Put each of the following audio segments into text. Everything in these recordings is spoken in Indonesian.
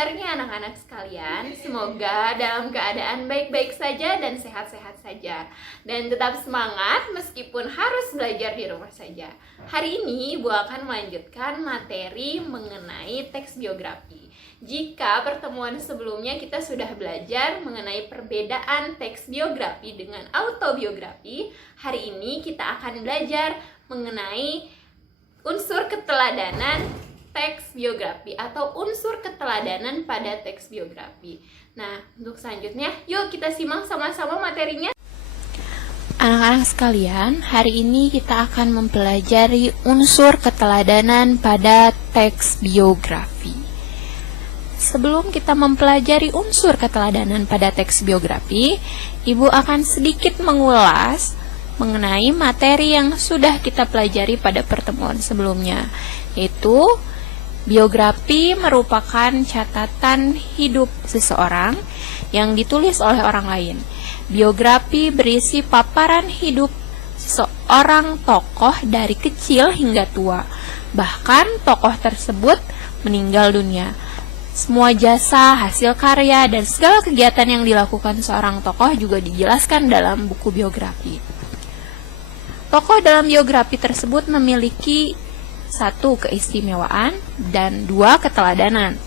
kabarnya anak-anak sekalian? Semoga dalam keadaan baik-baik saja dan sehat-sehat saja. Dan tetap semangat meskipun harus belajar di rumah saja. Hari ini Ibu akan melanjutkan materi mengenai teks biografi. Jika pertemuan sebelumnya kita sudah belajar mengenai perbedaan teks biografi dengan autobiografi, hari ini kita akan belajar mengenai unsur keteladanan teks biografi atau unsur keteladanan pada teks biografi. Nah, untuk selanjutnya, yuk kita simak sama-sama materinya. Anak-anak sekalian, hari ini kita akan mempelajari unsur keteladanan pada teks biografi. Sebelum kita mempelajari unsur keteladanan pada teks biografi, Ibu akan sedikit mengulas mengenai materi yang sudah kita pelajari pada pertemuan sebelumnya, yaitu biografi merupakan catatan hidup seseorang yang ditulis oleh orang lain. Biografi berisi paparan hidup seorang tokoh dari kecil hingga tua. Bahkan tokoh tersebut meninggal dunia. Semua jasa, hasil karya, dan segala kegiatan yang dilakukan seorang tokoh juga dijelaskan dalam buku biografi. Tokoh dalam biografi tersebut memiliki 1 keistimewaan dan 2 keteladanan.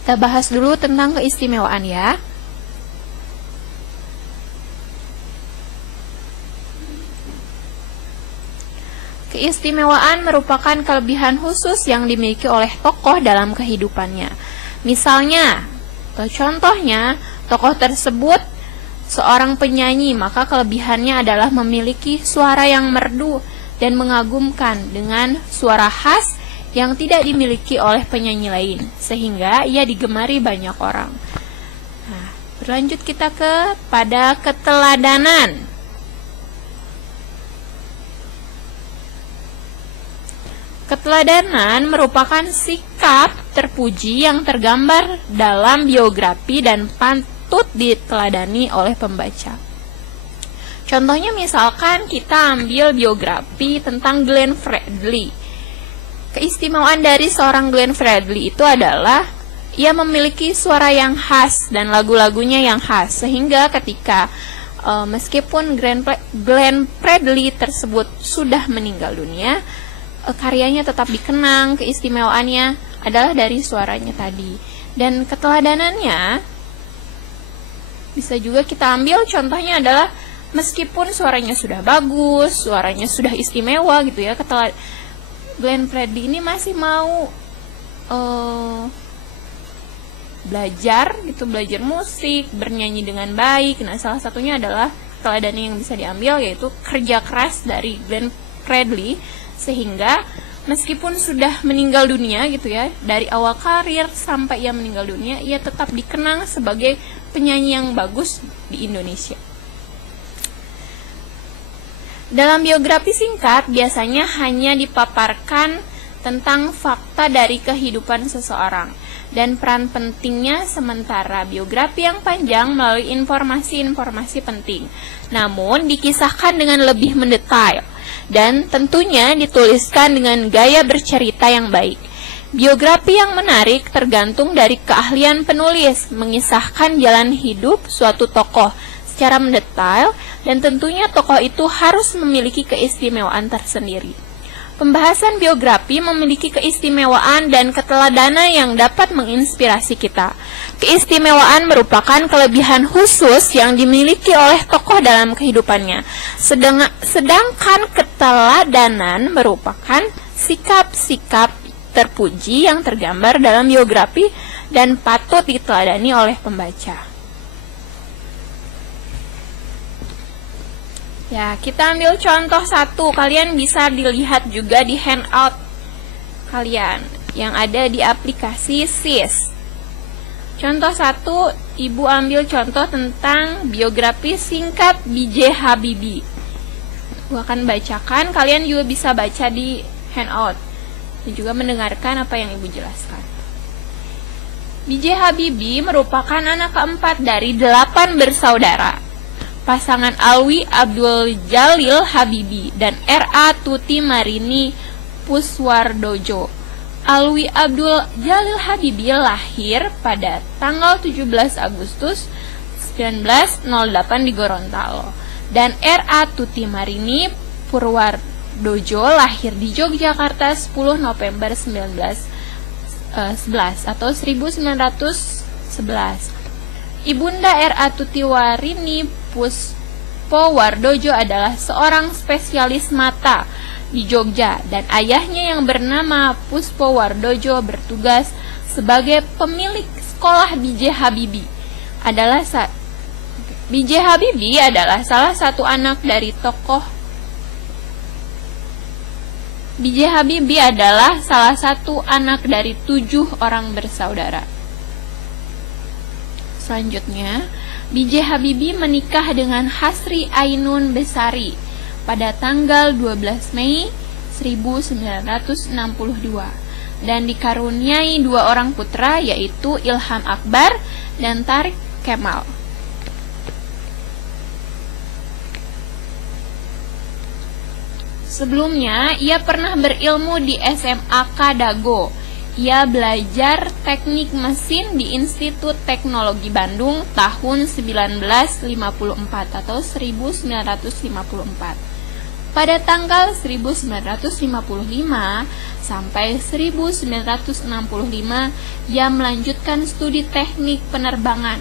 Kita bahas dulu tentang keistimewaan ya. Keistimewaan merupakan kelebihan khusus yang dimiliki oleh tokoh dalam kehidupannya. Misalnya, atau contohnya, tokoh tersebut seorang penyanyi, maka kelebihannya adalah memiliki suara yang merdu dan mengagumkan dengan suara khas yang tidak dimiliki oleh penyanyi lain, sehingga ia digemari banyak orang. Nah, berlanjut kita pada keteladanan. Keteladanan merupakan sikap terpuji yang tergambar dalam biografi dan patut diteladani oleh pembaca. Contohnya misalkan kita ambil biografi tentang Glenn Fredly. Keistimewaan dari seorang Glenn Fredly itu adalah ia memiliki suara yang khas dan lagu-lagunya yang khas, sehingga ketika meskipun Glenn Fredly tersebut sudah meninggal dunia, karyanya tetap dikenang. Keistimewaannya adalah dari suaranya tadi. Dan keteladanannya bisa juga kita ambil contohnya adalah meskipun suaranya sudah bagus, suaranya sudah istimewa gitu ya, Glenn Fredly ini masih mau belajar musik, bernyanyi dengan baik. Nah, salah satunya adalah teladan yang bisa diambil yaitu kerja keras dari Glenn Fredly, sehingga meskipun sudah meninggal dunia gitu ya, dari awal karir sampai ia meninggal dunia, ia tetap dikenang sebagai penyanyi yang bagus di Indonesia. Dalam biografi singkat, biasanya hanya dipaparkan tentang fakta dari kehidupan seseorang dan peran pentingnya, sementara biografi yang panjang melalui informasi-informasi penting, namun dikisahkan dengan lebih mendetail dan tentunya dituliskan dengan gaya bercerita yang baik. Biografi yang menarik tergantung dari keahlian penulis mengisahkan jalan hidup suatu tokoh secara mendetail, dan tentunya tokoh itu harus memiliki keistimewaan tersendiri. Pembahasan biografi memiliki keistimewaan dan keteladanan yang dapat menginspirasi kita. Keistimewaan merupakan kelebihan khusus yang dimiliki oleh tokoh dalam kehidupannya. Sedangkan keteladanan merupakan sikap-sikap terpuji yang tergambar dalam biografi dan patut diteladani oleh pembaca. Ya, kita ambil contoh 1. Kalian bisa dilihat juga di handout kalian yang ada di aplikasi SIS. Contoh 1, Ibu ambil contoh tentang biografi singkat B.J. Habibie. Ibu akan bacakan, kalian juga bisa baca di handout dan juga mendengarkan apa yang Ibu jelaskan. B.J. Habibie merupakan anak keempat dari 8 bersaudara. Pasangan Alwi Abdul Jalil Habibie dan R.A. Tuti Marini Puswardojo Alwi Abdul Jalil Habibie lahir pada tanggal 17 Agustus 1908 di Gorontalo. Dan R.A. Tuti Marini Purwardojo lahir di Yogyakarta 10 November 1911 atau 1911. Ibunda R.A. Tuti Warini Puspowardojo adalah seorang spesialis mata di Jogja, dan ayahnya yang bernama Puspowardojo bertugas sebagai pemilik sekolah B.J. Habibie. B.J. Habibie adalah salah satu anak dari tokoh B.J. Habibie adalah salah satu anak dari 7 orang bersaudara. Selanjutnya, B.J. Habibie menikah dengan Hasri Ainun Besari pada tanggal 12 Mei 1962 dan dikaruniai 2 orang putra, yaitu Ilham Akbar dan Tariq Kemal. Sebelumnya, ia pernah berilmu di SMA Kadago. Ia belajar teknik mesin di Institut Teknologi Bandung tahun 1954 atau 1954. Pada tanggal 1955 sampai 1965, ia melanjutkan studi teknik penerbangan,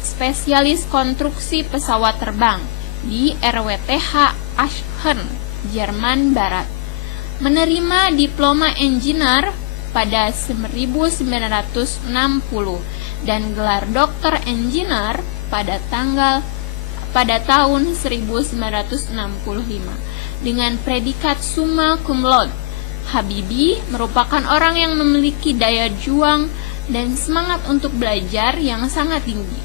spesialis konstruksi pesawat terbang di RWTH Aachen, Jerman Barat. Menerima diploma engineer pada 1960 dan gelar doktor engineer pada tahun 1965 dengan predikat summa cum laude. Habibie merupakan orang yang memiliki daya juang dan semangat untuk belajar yang sangat tinggi,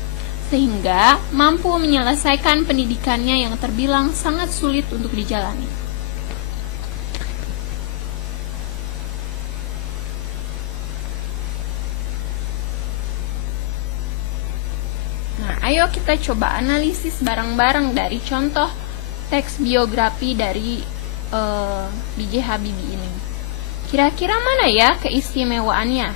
sehingga mampu menyelesaikan pendidikannya yang terbilang sangat sulit untuk dijalani. Ayo kita coba analisis bareng-barang dari contoh teks biografi dari B.J. Habibie ini. Kira-kira mana ya keistimewaannya?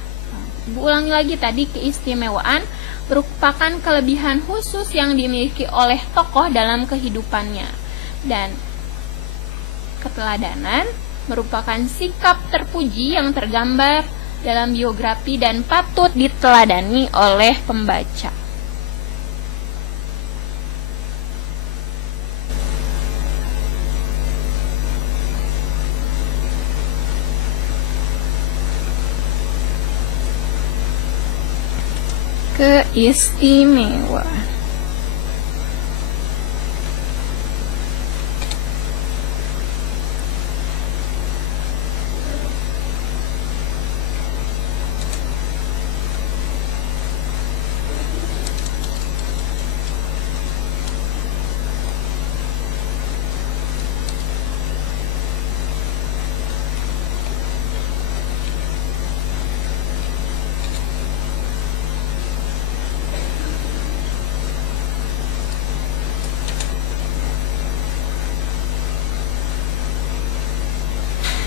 Ibu ulangi lagi tadi, keistimewaan merupakan kelebihan khusus yang dimiliki oleh tokoh dalam kehidupannya. Dan keteladanan merupakan sikap terpuji yang tergambar dalam biografi dan patut diteladani oleh pembaca. Keistimewaan.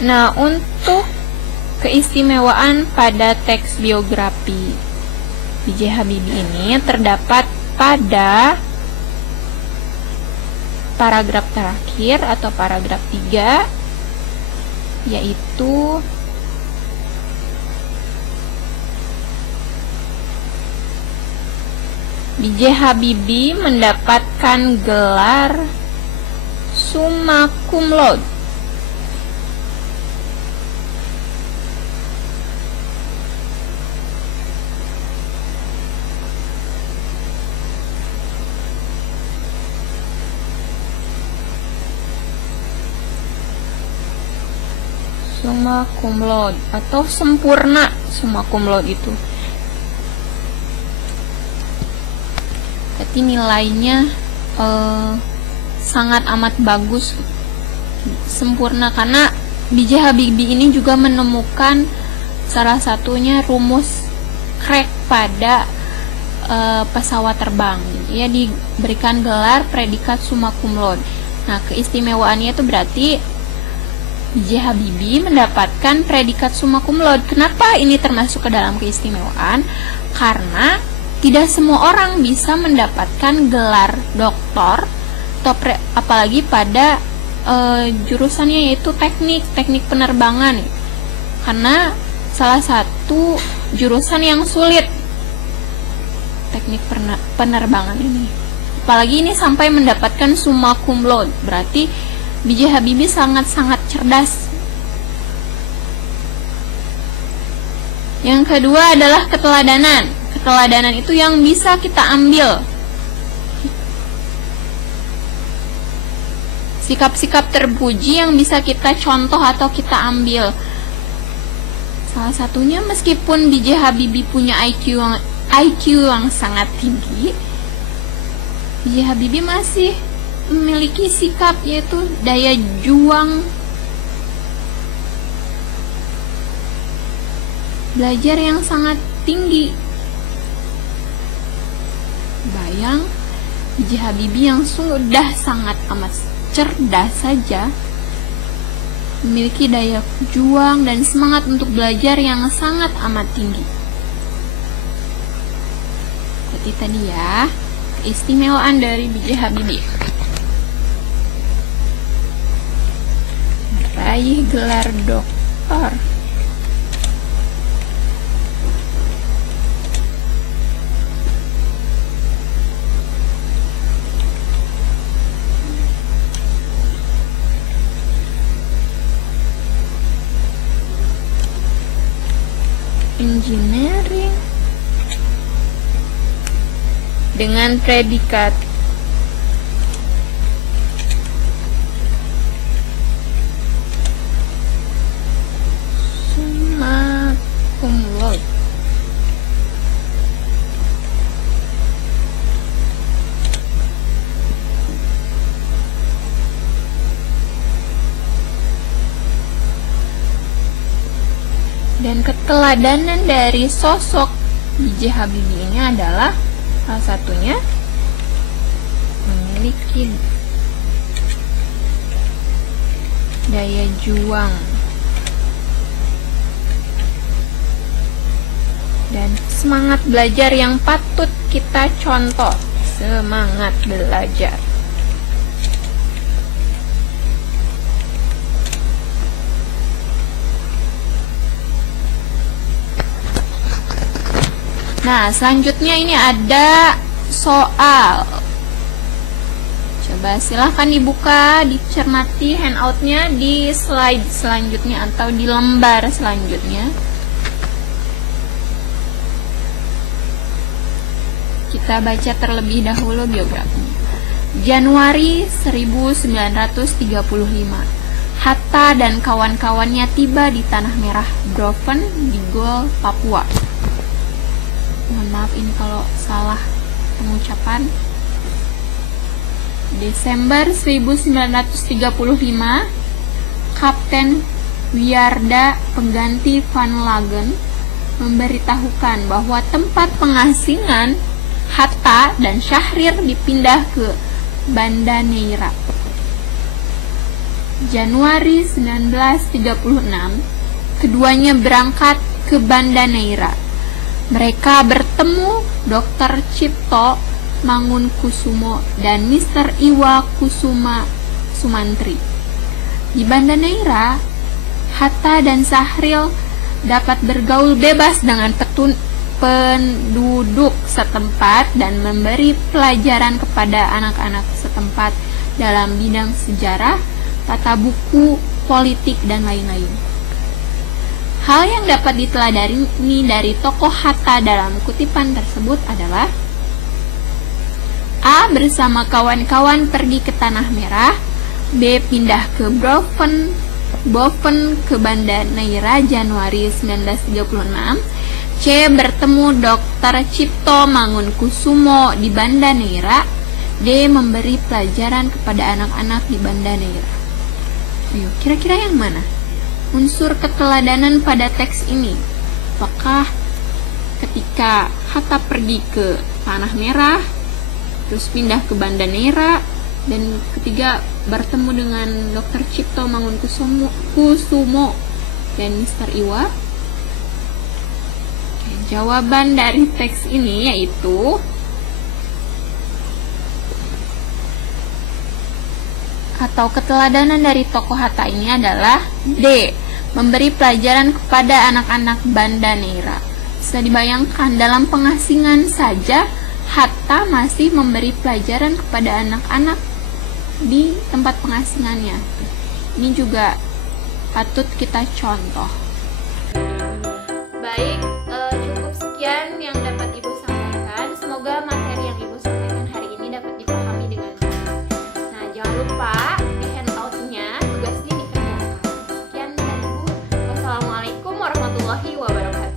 Nah, untuk keistimewaan pada teks biografi B.J. Habibie ini terdapat pada paragraf terakhir atau paragraf 3, yaitu B.J. Habibie mendapatkan gelar summa cum laude. Summa cum laude atau sempurna summa cum laude itu. Berarti nilainya sangat amat bagus, sempurna, karena B.J. Habibie ini juga menemukan salah satunya rumus crack pada pesawat terbang. Ia diberikan gelar predikat summa cum laude. Nah, keistimewaannya itu berarti B.J. Habibie mendapatkan predikat summa cum laude. Kenapa ini termasuk ke dalam keistimewaan? Karena tidak semua orang bisa mendapatkan gelar doktor, apalagi pada jurusannya yaitu teknik penerbangan. Karena salah satu jurusan yang sulit teknik penerbangan ini. Apalagi ini sampai mendapatkan summa cum laude. Berarti B.J. Habibie sangat-sangat cerdas. Yang kedua adalah keteladanan. Keteladanan itu yang bisa kita ambil. Sikap-sikap terpuji yang bisa kita contoh atau kita ambil. Salah satunya, meskipun B.J. Habibie punya IQ yang sangat tinggi, B.J. Habibie masih memiliki sikap yaitu daya juang belajar yang sangat tinggi. Bayang, B.J. Habibie yang sudah sangat amat cerdas saja memiliki daya juang dan semangat untuk belajar yang sangat amat tinggi. Seperti tadi ya, keistimewaan dari B.J. Habibie. Meraih gelar doktor. Engineering dengan predikat summa cum laude. Dan keteladanan dari sosok B.J. Habibie ini adalah salah satunya memiliki daya juang dan semangat belajar yang patut kita contoh. Semangat belajar. Nah, selanjutnya ini ada soal. Coba silahkan dibuka, dicermati handoutnya di slide selanjutnya atau di lembar selanjutnya. Kita baca terlebih dahulu biografinya. Januari 1935, Hatta dan kawan-kawannya tiba di Tanah Merah, Broven, di Gol, Papua. Mohon maaf ini kalau salah pengucapan. Desember 1935, Kapten Wiarda pengganti Van Lagen memberitahukan bahwa tempat pengasingan Hatta dan Syahrir dipindah ke Banda Neira. Januari 1936, keduanya berangkat ke Banda Neira. Mereka bertemu Dr. Cipto Mangunkusumo dan Mr. Iwa Kusuma Sumantri. Di Banda Neira, Hatta dan Syahrir dapat bergaul bebas dengan penduduk setempat dan memberi pelajaran kepada anak-anak setempat dalam bidang sejarah, tata buku, politik, dan lain-lain. Hal yang dapat diteladani dari tokoh Hatta dalam kutipan tersebut adalah: A. Bersama kawan-kawan pergi ke Tanah Merah. B. Pindah ke Broven ke Banda Neira Januari 1936. C. Bertemu Dr. Cipto Mangunkusumo di Banda Neira. D. Memberi pelajaran kepada anak-anak di Banda Neira. Ayo, kira-kira yang mana unsur keteladanan pada teks ini? Apakah ketika Hatta pergi ke Tanah Merah, terus pindah ke Banda Neira, Dan ketiga, bertemu dengan Dr. Cipto Mangunkusumo dan Mr. Iwa. Oke, jawaban dari teks ini yaitu atau keteladanan dari tokoh Hatta ini adalah D. Memberi pelajaran kepada anak-anak Banda Neira. Bisa dibayangkan dalam pengasingan saja Hatta masih memberi pelajaran kepada anak-anak di tempat pengasingannya. Ini juga patut kita contoh. Baik, cukup sekian yang dapat Ibu sampaikan. Semoga materi yang Ibu sampaikan hari ini dapat dipahami dengan baik. Nah, jangan lupa di handout-nya tugasnya dikerjakan. Sekian dari Ibu. Wassalamualaikum warahmatullahi wabarakatuh.